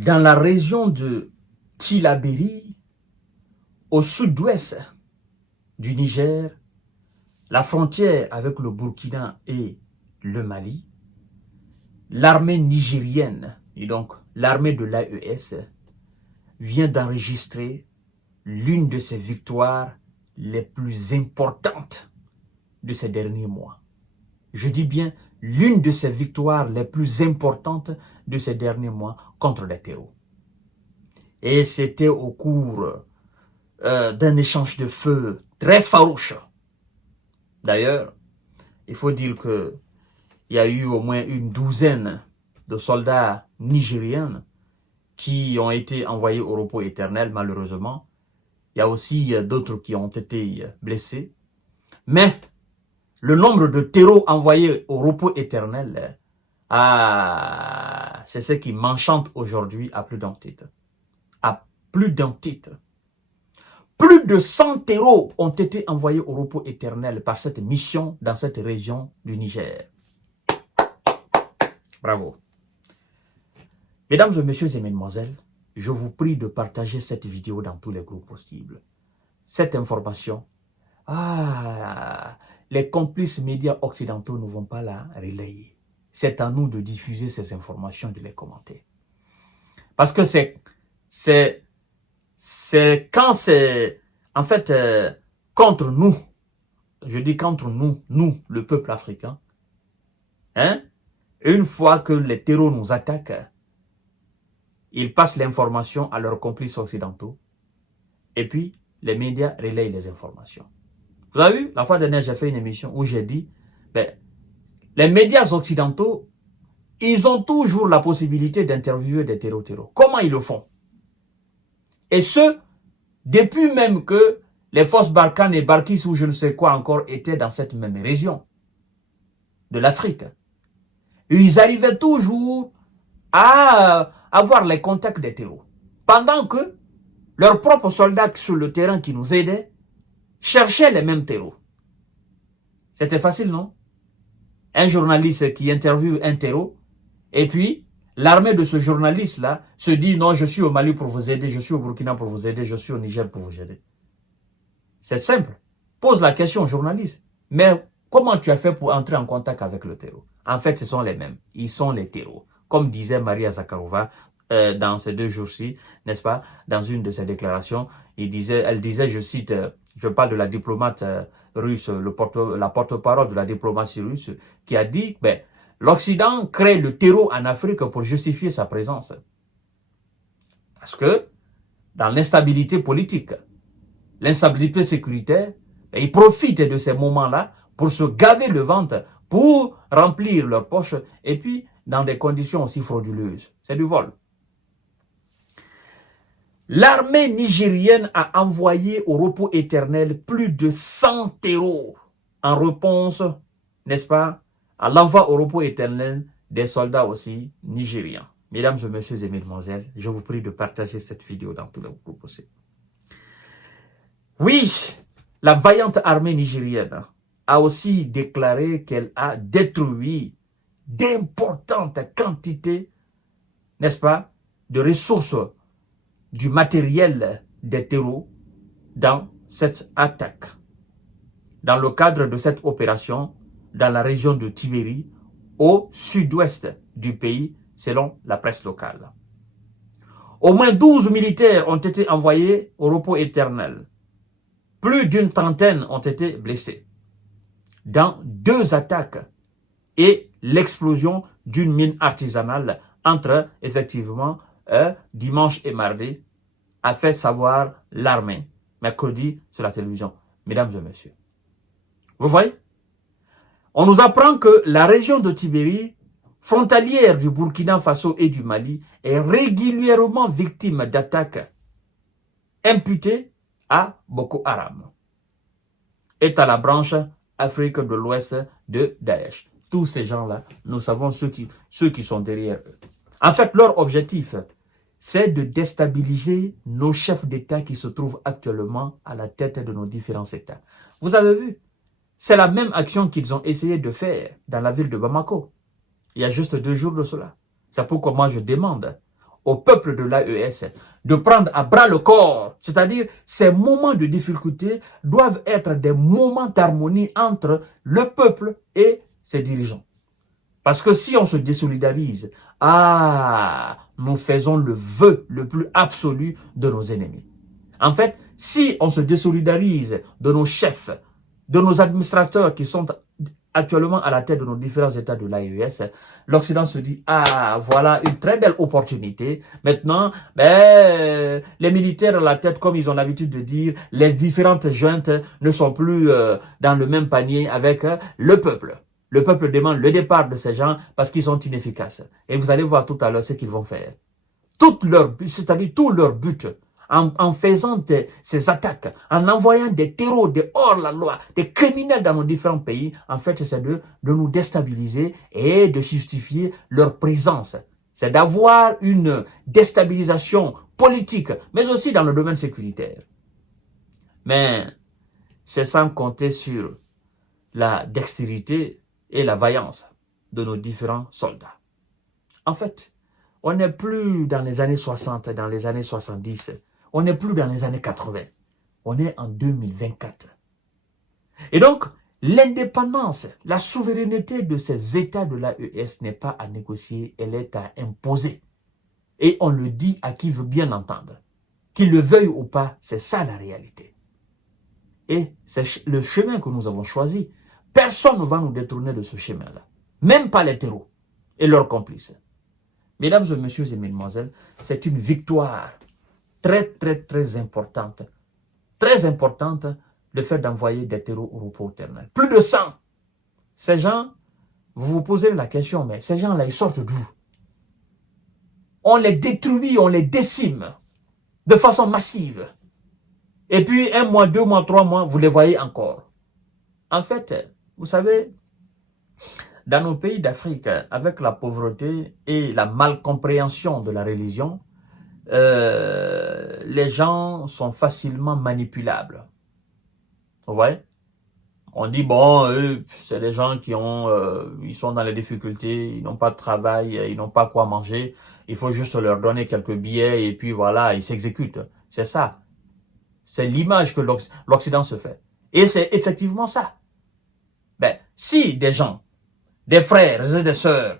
dans la région de Tillabéri, au sud-ouest du Niger, la frontière avec le Burkina et le Mali, l'armée nigérienne, et donc l'armée de l'AES, vient d'enregistrer l'une de ses victoires les plus importantes de ces derniers mois. Je dis bien l'une de ses victoires les plus importantes de ces derniers mois contre les terreaux. Et c'était au cours d'un échange de feu très farouche. D'ailleurs, il faut dire que il y a eu au moins une douzaine de soldats nigériens qui ont été envoyés au repos éternel, malheureusement. Il y a aussi d'autres qui ont été blessés. Mais le nombre de terreaux envoyés au repos éternel, c'est ce qui m'enchante aujourd'hui à plus d'un titre. À plus d'un titre. Plus de 100 terreaux ont été envoyés au repos éternel par cette mission dans cette région du Niger. Bravo. Mesdames et messieurs et mesdemoiselles, je vous prie de partager cette vidéo dans tous les groupes possibles. Cette information, les complices médias occidentaux ne vont pas la relayer. C'est à nous de diffuser ces informations, de les commenter. Parce que c'est quand c'est, en fait, contre nous, je dis contre nous, le peuple africain, hein, une fois que les terreaux nous attaquent, ils passent l'information à leurs complices occidentaux, et puis les médias relayent les informations. Vous avez vu, la fois dernière, j'ai fait une émission où j'ai dit, les médias occidentaux, ils ont toujours la possibilité d'interviewer des terreaux. Comment ils le font? Et ce, depuis même que les forces Barkhane et Barkhis ou je ne sais quoi encore étaient dans cette même région de l'Afrique. Ils arrivaient toujours à avoir les contacts des terreaux. Pendant que leurs propres soldats sur le terrain qui nous aidaient cherchaient les mêmes terreaux. C'était facile, non? Un journaliste qui interviewe un terreau, et puis l'armée de ce journaliste-là se dit non, je suis au Mali pour vous aider, je suis au Burkina pour vous aider, je suis au Niger pour vous aider. C'est simple. Pose la question au journaliste. Mais comment tu as fait pour entrer en contact avec le terreau? En fait, ce sont les mêmes. Ils sont les terreaux. Comme disait Maria Zakharova dans ces 2 jours-ci, n'est-ce pas? Dans une de ses déclarations, elle disait, je cite, je parle de la diplomate russe, la porte-parole de la diplomatie russe, qui a dit, l'Occident crée le terreau en Afrique pour justifier sa présence. Parce que, dans l'instabilité politique, l'instabilité sécuritaire, ils profitent de ces moments-là pour se gaver le ventre, pour remplir leurs poches, et puis dans des conditions aussi frauduleuses. C'est du vol. L'armée nigérienne a envoyé au repos éternel plus de 100 terreaux en réponse, n'est-ce pas, à l'envoi au repos éternel des soldats aussi nigériens. Mesdames et messieurs et mesdemoiselles, je vous prie de partager cette vidéo dans tous les groupes possibles. Oui, la vaillante armée nigérienne a aussi déclaré qu'elle a détruit d'importantes quantités, n'est-ce pas, de ressources, du matériel des terreaux dans cette attaque. Dans le cadre de cette opération, dans la région de Tibéri, au sud-ouest du pays, selon la presse locale. Au moins 12 militaires ont été envoyés au repos éternel. Plus d'une trentaine ont été blessés dans 2 attaques et l'explosion d'une mine artisanale entre, effectivement, dimanche et mardi, a fait savoir l'armée, mercredi sur la télévision. Mesdames et messieurs, vous voyez, on nous apprend que la région de Tibéri, frontalière du Burkina Faso et du Mali, est régulièrement victime d'attaques imputées à Boko Haram. Est à la branche Afrique de l'Ouest de Daesh. Tous ces gens-là, nous savons ceux qui sont derrière eux. En fait, leur objectif, c'est de déstabiliser nos chefs d'État qui se trouvent actuellement à la tête de nos différents États. Vous avez vu, c'est la même action qu'ils ont essayé de faire dans la ville de Bamako. Il y a juste 2 jours de cela. C'est pourquoi moi je demande au peuple de l'AES de prendre à bras le corps. C'est-à-dire, ces moments de difficulté doivent être des moments d'harmonie entre le peuple et ses dirigeants. Parce que si on se désolidarise, nous faisons le vœu le plus absolu de nos ennemis. En fait, si on se désolidarise de nos chefs, de nos administrateurs qui sont actuellement à la tête de nos différents États de l'AES, l'Occident se dit, voilà une très belle opportunité. Maintenant, les militaires à la tête, comme ils ont l'habitude de dire, les différentes juntes ne sont plus dans le même panier avec le peuple. Le peuple demande le départ de ces gens parce qu'ils sont inefficaces. Et vous allez voir tout à l'heure ce qu'ils vont faire. C'est-à-dire tout leur but, en faisant ces attaques, en envoyant des terreaux, des hors-la-loi, des criminels dans nos différents pays, en fait, c'est de nous déstabiliser et de justifier leur présence. C'est d'avoir une déstabilisation politique, mais aussi dans le domaine sécuritaire. Mais c'est sans compter sur la dextérité et la vaillance de nos différents soldats. En fait, on n'est plus dans les années 60, dans les années 70. On n'est plus dans les années 80. On est en 2024. Et donc, l'indépendance, la souveraineté de ces États de l'AES n'est pas à négocier, elle est à imposer. Et on le dit à qui veut bien l'entendre. Qu'il le veuille ou pas, c'est ça la réalité. Et c'est le chemin que nous avons choisi. Personne ne va nous détourner de ce chemin-là. Même pas les terreaux et leurs complices. Mesdames et messieurs et mesdemoiselles, c'est une victoire très, très, très importante. Très importante, le fait d'envoyer des terreaux au repos éternel. Plus de 100. Ces gens, vous vous posez la question, mais ces gens-là, ils sortent d'où? On les détruit, on les décime de façon massive. Et puis, 1 mois, 2 mois, 3 mois, vous les voyez encore. En fait, vous savez, dans nos pays d'Afrique, avec la pauvreté et la malcompréhension de la religion, les gens sont facilement manipulables. Vous voyez? On dit, bon, c'est des gens qui ils sont dans les difficultés, ils n'ont pas de travail, ils n'ont pas quoi manger, il faut juste leur donner quelques billets et puis voilà, ils s'exécutent. C'est ça. C'est l'image que l'Occident se fait. Et c'est effectivement ça. Ben, si des gens, des frères et des sœurs,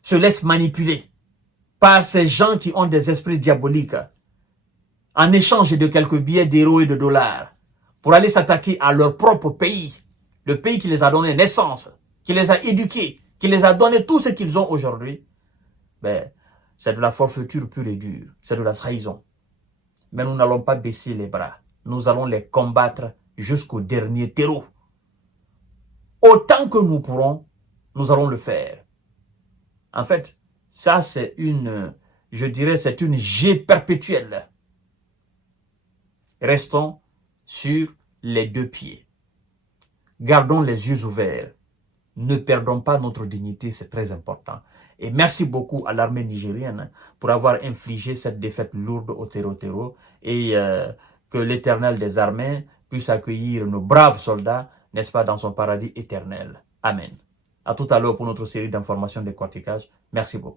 se laissent manipuler par ces gens qui ont des esprits diaboliques, en échange de quelques billets d'euros et de dollars, pour aller s'attaquer à leur propre pays, le pays qui les a donné naissance, qui les a éduqués, qui les a donné tout ce qu'ils ont aujourd'hui, ben, c'est de la forfaiture pure et dure, c'est de la trahison. Mais nous n'allons pas baisser les bras, nous allons les combattre jusqu'au dernier terreau. Autant que nous pourrons, nous allons le faire. En fait, ça c'est je dirais, c'est une jet perpétuelle. Restons sur les 2 pieds. Gardons les yeux ouverts. Ne perdons pas notre dignité, c'est très important. Et merci beaucoup à l'armée nigérienne pour avoir infligé cette défaite lourde au terreau et que l'Éternel des armées puisse accueillir nos braves soldats, n'est-ce pas, dans son paradis éternel. Amen. À tout à l'heure pour notre série d'informations de décortiquage. Merci beaucoup.